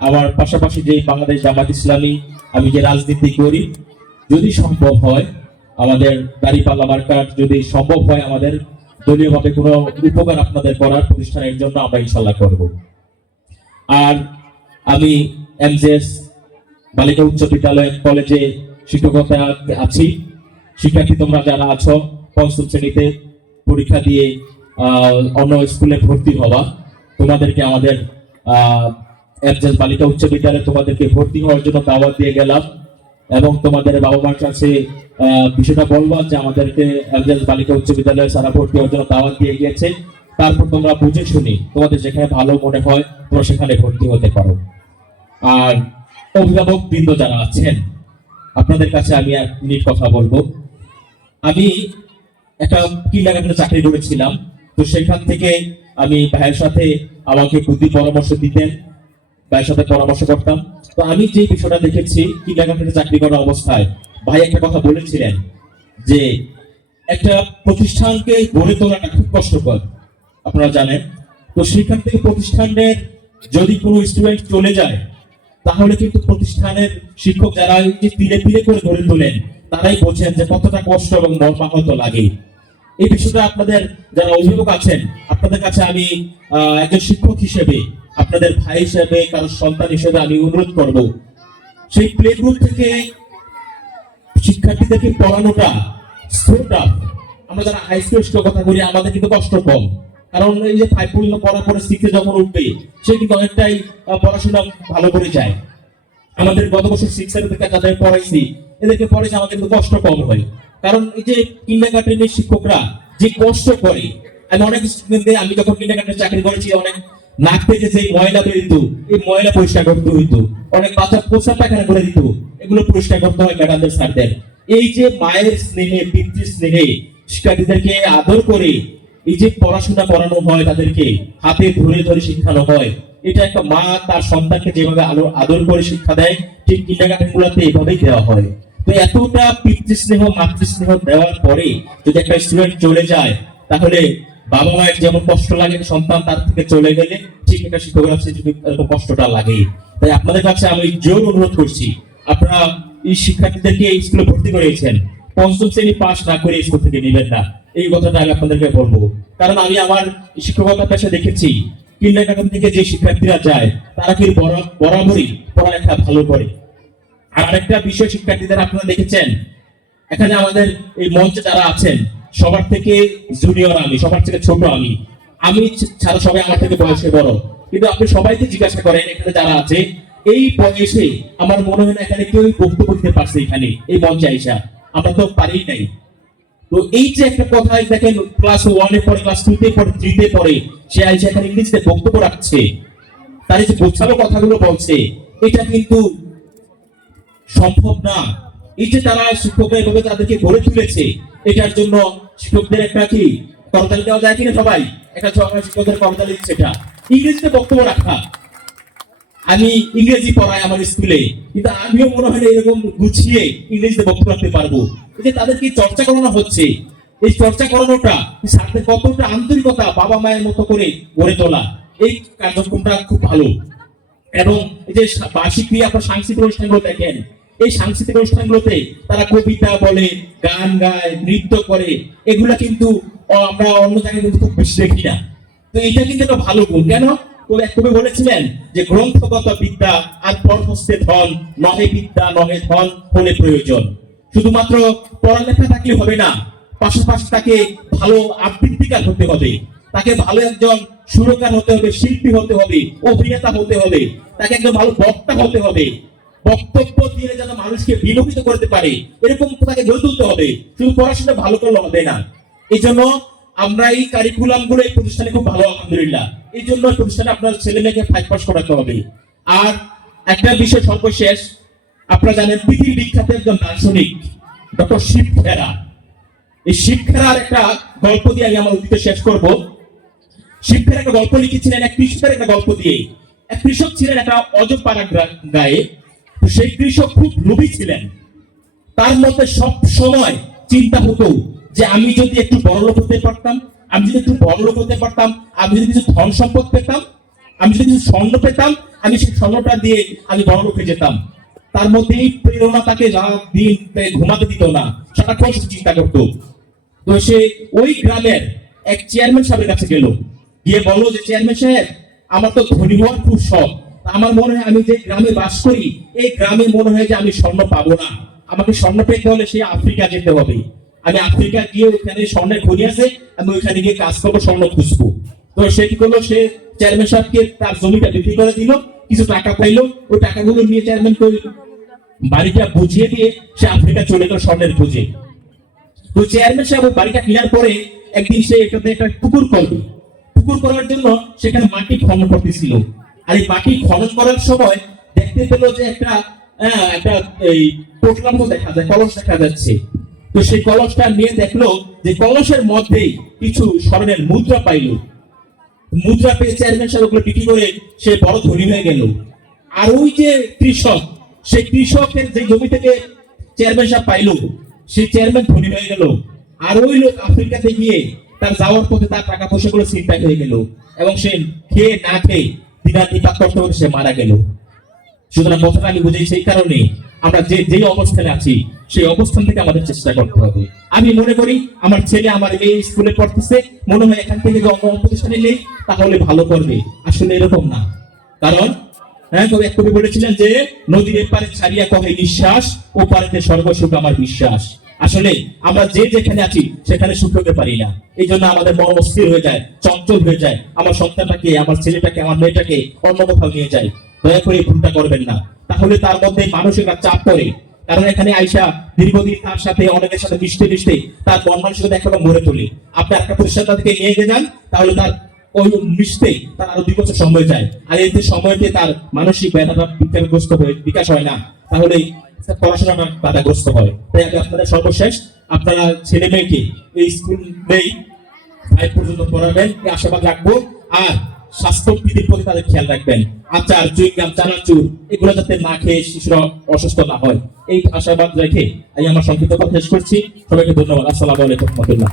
আমার পাশাপাশি যে বাংলাদেশ জামাত ইসলামী আমি যে রাজনীতি করি, যদি সম্ভব হয় আমাদের দাঁড়িপাল্লা মার্কার যদি সম্ভব হয় আমাদের দলীয়ভাবে কোনো উপকার আপনাদের করার প্রতিষ্ঠানের জন্য আমরা ইনশাল্লাহ করব। আর আমি এমজেএস বালিকা উচ্চ বিদ্যালয় কলেজে শিক্ষকতা আছি। শিক্ষার্থী তোমরা যারা আছো পঞ্চম শ্রেণীতে পরীক্ষা দিয়ে অন্য স্কুলে ভর্তি হওয়া, তোমাদেরকে আমাদের এমজেএস বালিকা উচ্চ বিদ্যালয়ে তোমাদেরকে ভর্তি হওয়ার জন্য দাওয়াত দিয়ে গেলাম এবং তোমাদের বাবা মার কাছে বিষয়টা বলবো যে আমাদেরকে এমজেএস বালিকা উচ্চ বিদ্যালয়ে সারা ভর্তি হওয়ার জন্য দাওয়াত দিয়ে গিয়েছে। তারপর তোমরা বুঝে শুনি তোমাদের যেখানে ভালো মনে হয় তোমরা সেখানে ভর্তি হতে পারো। আর অভিভাবক বৃন্দ যারা আছেন আপনাদের কাছে আমি এক মিনিট কথা বলবো। আমি একটা কিন্ডারগার্টেনে চাকরি করেছিলাম, তো সেখান থেকে আমি ভাইয়ের সাথে আমাকে বুদ্ধি পরামর্শ দিতেন, ভাইয়ের সাথে পরামর্শ করতাম। তো আমি যে বিষয়টা দেখেছি কিন্ডারগার্টেনে চাকরি করা অবস্থায় ভাই একটা কথা বলেছিলেন যে একটা প্রতিষ্ঠানকে গড়ে তোলাটা খুব কষ্টকর, আপনারা জানেন। তো সেখান থেকে প্রতিষ্ঠানের যদি কোনো স্টুডেন্ট চলে যায় তাহলে কিন্তু প্রতিষ্ঠানের শিক্ষক যারা ধীরে ধীরে করে গড়ে তোলেন তারাই বোঝেন যে কতটা কষ্ট এবং মর্মাহত লাগে। এই বিষয়টা আপনাদের যারা অভিভাবক আছেন আপনাদের কাছে আমি একজন শিক্ষক হিসেবে, আপনাদের ভাই হিসেবে, কারো সন্তান হিসেবে আমি অনুরোধ করব, সেই প্লে গ্রুপ থেকে শিক্ষার্থীদেরকে পড়ানোটা শ্রোতা। আমরা যারা হাই স্কুল কথা বলি আমাদের কিন্তু কষ্ট কম, কারণ এই যে 5 পর্যন্ত পড়ার পরে 6 যখন উঠবে সে কিন্তু অনেকটাই পড়াশোনা ভালো করে যায়। আমাদের গত বছর 6 এর থেকে যাদের পড়াইছি এদেরকে পড়াইছে আমাদের কিন্তু কষ্ট কম হয়, কারণ এই যে কিন্ডারগার্টেনের শিক্ষকরা যে কষ্ট করে। আমি অনেক স্টুডেন্টদের, আমি যখন কিন্ডারগার্টেনে চাকরি করেছি, অনেক নাক থেকে যে ময়লা বেরিত এই ময়লা পরিষ্কার করতে হইতো, অনেক বাচ্চা পোষা পায়খানা করে দিত, এগুলো পরিষ্কার করতে হয় ম্যাডামদের স্যারদের। এই যে মায়ের স্নেহে পিতৃ স্নেহে শিক্ষার্থীদেরকে আদর করে এই যে পড়াশোনা করানো হয়, তাদেরকে হাতে ধরে ধরে শিক্ষানো হয়, এটা একটা মা তার সন্তানকে যেভাবে আদর করে শিক্ষা দেয় ঠিক কিন্ডারগার্টেন গুলোতে এভাবেই দেওয়া হয়। তো এতটা পিতৃস্নেহ মাতৃস্নেহ দেওয়ার পরে যদি একটা স্টুডেন্ট চলে যায় তাহলে বাবা মায়ের যেমন কষ্ট লাগে সন্তান তার থেকে চলে গেলে ঠিক একটা শিক্ষকের কাছে এরকম কষ্টটা লাগে। তাই আপনাদের কাছে আমি জোর অনুরোধ করছি, আপনারা এই শিক্ষার্থীদেরকে এই স্কুলে ভর্তি করেছেন, পঞ্চম শ্রেণী পাস না করে স্কুল থেকে নেবেন না, এই কথাটা আমি আপনাদেরকে বলবো। কারণ আমি আমার শিক্ষকতা পেশা দেখেছি কিন্ডারগার্টেন থেকে যে শিক্ষার্থীরা যায় তারা কি বরাবরই পড়ালেখা ভালো করে। আর আরেকটা বিষয় শিক্ষার্থীদের আপনারা দেখেছেন, এখানে আমাদের এই মঞ্চে যারা আছেন সবার থেকে জুনিয়র আমি, সবার থেকে ছোট আমি, আমি ছাড়া সবাই আমার থেকে বয়সে বড়, কিন্তু আপনি সবাইকে জিজ্ঞাসা করেন এখানে যারা আছে এই বয়সে আমার মনে হয় না এখানে কেউ বক্তব্য দিতে পারছে এখানে এই মঞ্চে আইসা, আমরা তো পারি নাই। তো এই যে একটা কথা দেখেন ক্লাস 1 এ পড়ে, ক্লাস 2 তে পড়ে, 3 তে পড়ে, সে আইসা এখানে ইংলিশে বক্তব্য রাখছে, তার এই যে বোঝানো কথাগুলো বলছে এটা কিন্তু সম্ভব না। এই যে তারা শিক্ষকরা এভাবে তাদেরকে গড়ে তুলেছে, এটার জন্য শিক্ষকদের একটা কি করতালি দেওয়া যায় কিনা? সবাই একটা শিক্ষকদের করতালি দিচ্ছে, এটা ইংরেজিতে বক্তব্য রাখা। আমি ইংরেজি পড়াই আমার স্কুলে, কিন্তু আমিও মনে হয় এরকম গুছিয়ে ইংরেজিতে বক্তব্য রাখতে পারবো। এই যে তাদেরকে চর্চা করানো হচ্ছে, এই চর্চা করানোটা সাথে কতটা আন্তরিকতা বাবা মায়ের মতো করে গড়ে তোলা, এই কার্যক্রমটা খুব ভালো। এবং এই যে বার্ষিক ক্রিয়া আপনার সাংস্কৃতিক অনুষ্ঠানগুলো দেখেন, এই সাংস্কৃতিক অনুষ্ঠানগুলোতে তারা কবিতা বলে, গান গায়, নৃত্য করে, এগুলা কিন্তু আমরা অন্য জায়গায় কিন্তু খুব বেশি দেখি না। তো এটা কিন্তু একটা ভালো গুণ। কেন? কবি বলেছিলেন যে গ্রন্থগত বিদ্যা আর পরহস্তে ধন, নহে বিদ্যা নহে ধন হলে প্রয়োজন। শুধুমাত্র পড়ালেখা থাকলে হবে না, পাশাপাশি তাকে ভালো আবৃত্তিকার হতে হবে, তাকে ভালো একজন সুরকার হতে হবে, শিল্পী হতে হবে, অভিনেতা হতে হবে, তাকে একজন ভালো বক্তা হতে হবে, বক্তব্য দিয়ে যেন মানুষকে বিমোহিত করতে পারে এরকম তাকে গড়ে তুলতে হবে। শুধু পড়াশোনা ভালো করলে হবে না। এই জন্য আমরা এই কারিকুলাম গুলো এই প্রতিষ্ঠানে খুব ভালো, আলহামদুলিল্লাহ। এই জন্য প্রতিষ্ঠানে আপনার ছেলে মেয়েকে 5 পাস করাতে হবে। আর একটা বিষয় সর্বশেষ, আপনারা জানেন পৃথিবী বিখ্যাত একজন দার্শনিক ডক্টর শিব খেরা। এই শিব খেরার একটা গল্প দিয়ে আমি আমার উদ্দেশ্য শেষ করব। শিব খেরা একটা গল্প লিখেছিলেন এক কৃষকের একটা গল্প দিয়ে। এক কৃষক ছিলেন একটা অজপাড়া গায়ে। সেই কৃষক খুব লোভী ছিলেন, তার মধ্যে সব সময় চিন্তা হতো যে আমি যদি একটু বড়লোক হতে পারতাম, আমি যদি একটু বড়লোক হতে পারতাম, আমি যদি কিছু ধন সম্পদ পেতাম, আমি যদি কিছু স্বর্ণ পেতাম, আমি সেই স্বর্ণটা দিয়ে আমি বড় লোকে যেতাম। তার মধ্যে এই প্রেরণা তাকে রাত দিন ঘুমাতে দিত না, সারাক্ষণ শুধু চিন্তা করতো। তো সে ওই গ্রামের এক চেয়ারম্যান সাহেবের কাছে গেল, গিয়ে বললো যে চেয়ারম্যান সাহেব, আমার তো ধনী হওয়ার খুব শখ, আমার মনে হয় আমি যে গ্রামে বাস করি এই গ্রামে মনে হয় যে আমি স্বর্ণ পাবো না, আমাকে স্বর্ণ পেতে হলে সে আফ্রিকা যেতে হবে। আমি আফ্রিকা গিয়ে ওখানে স্বর্ণের খনি আছে, আমি ওইখানে গিয়ে কাজ করবো, স্বর্ণ খুঁজবো। তো সে কি করলো, সে চেয়ারম্যান সাহেবকে তার জমিটা বিক্রি করে দিল, কিছু টাকা পাইলো, ওই টাকাগুলো নিয়ে চেয়ারম্যানকে বাড়িটা বুঝিয়ে দিয়ে সে আফ্রিকা চলে গেল স্বর্ণের খোঁজে। তো চেয়ারম্যান সাহেব বাড়িটা কেনার পরে একদিন সে এটাতে একটা পুকুর করবে, পুকুর করার জন্য সেখানে মাটি খনন করতেছিল। আর এই মাটি খনন করার সময় দেখতে পেল যে একটা একটা এই পোটলাম দেখা যায়, কলস দেখা যাচ্ছে। তো সেই কলসটা নিয়ে দেখলো যে কলসের মধ্যেই কিছু স্বর্ণের মুদ্রা পাইল। মুদ্রা পেয়ে চেয়ারম্যান সাহেব ওগুলো বিক্রি করে সে বড় ধনী হয়ে গেল। আর ওই যে কৃষক, সেই কৃষকের যে জমি থেকে চেয়ারম্যান সাহেব পাইলো, সেই চেয়ারম্যান ধনী হয়ে গেল। আর ওই লোক আফ্রিকাতে গিয়ে তার যাওয়ার পথে তার টাকা পয়সা গুলো ছিনতাই হয়ে গেল, এবং সে খেয়ে না খেয়ে দিনাতিপাত করতে করতে সে মারা গেল। সুতরাং কথাটা আমি বুঝি সেই কারণে আমরা যে অবস্থানে আছি সেই অবস্থান থেকে আমাদের চেষ্টা করতে হবে। আমি মনে করি আমার ছেলে আমার এই স্কুলে পড়তেছে, মনে হয় এখান থেকে যে অন্য প্রতিষ্ঠানে নেই তাহলে ভালো করবে, আসলে এরকম না। কারণ কবি বলেছিলেন যে নদীর এপারে ছাড়িয়া কহে নিঃশ্বাস, ও পারেতে সর্বসুখ আমার বিশ্বাস। আসলে আমরা যেখানে আছি সেখানে সুখ হতে পারি না, এই জন্য আমাদের মন অস্থির হয়ে যায়, চঞ্চল হয়ে যায়, আমার সন্তানটাকে, আমার ছেলেটাকে, আমার মেয়েটাকে অন্য কোথাও নিয়ে যায়। দয়া করে ভুলটা করবেন না, তাহলে তার মধ্যে মানসিক চাপ পড়ে। কারণ এখানে আইসা দীর্ঘদিন তার সাথে অনেকের সাথে মিশতে তার মন মানসিকতা একটা গড়ে তোলে। আপনি একটা প্রতিষ্ঠান থেকে নিয়ে যান, তাহলে তার ওই মিশতে তার আরো 2 বছর সময় যায়, আর এই সময়তে তার মানসিক ব্যথাটা বিকারগ্রস্ত হয়ে বিকাশ হয় না, তাহলে পড়াশোনাটা বাধাগ্রস্ত হয়। তাই আমি আপনাদের সর্বশেষ আপনারা ছেলে মেয়েকে এই স্কুল নেই 5 পর্যন্ত পড়াবেন, এই আশাবাদ রাখবো। আর স্বাস্থ্যবিধির প্রতি তাদের খেয়াল রাখবেন, আচার, চুইংগাম, চানাচুর এগুলো যাতে না খেয়ে শিশুরা অসুস্থ না হয়, এই আশাবাদ রেখে আমি আমার সংক্ষিপ্ত কথা শেষ করছি। সবাইকে ধন্যবাদ। আসসালামু আলাইকুম ওয়া রাহমাতুল্লাহ।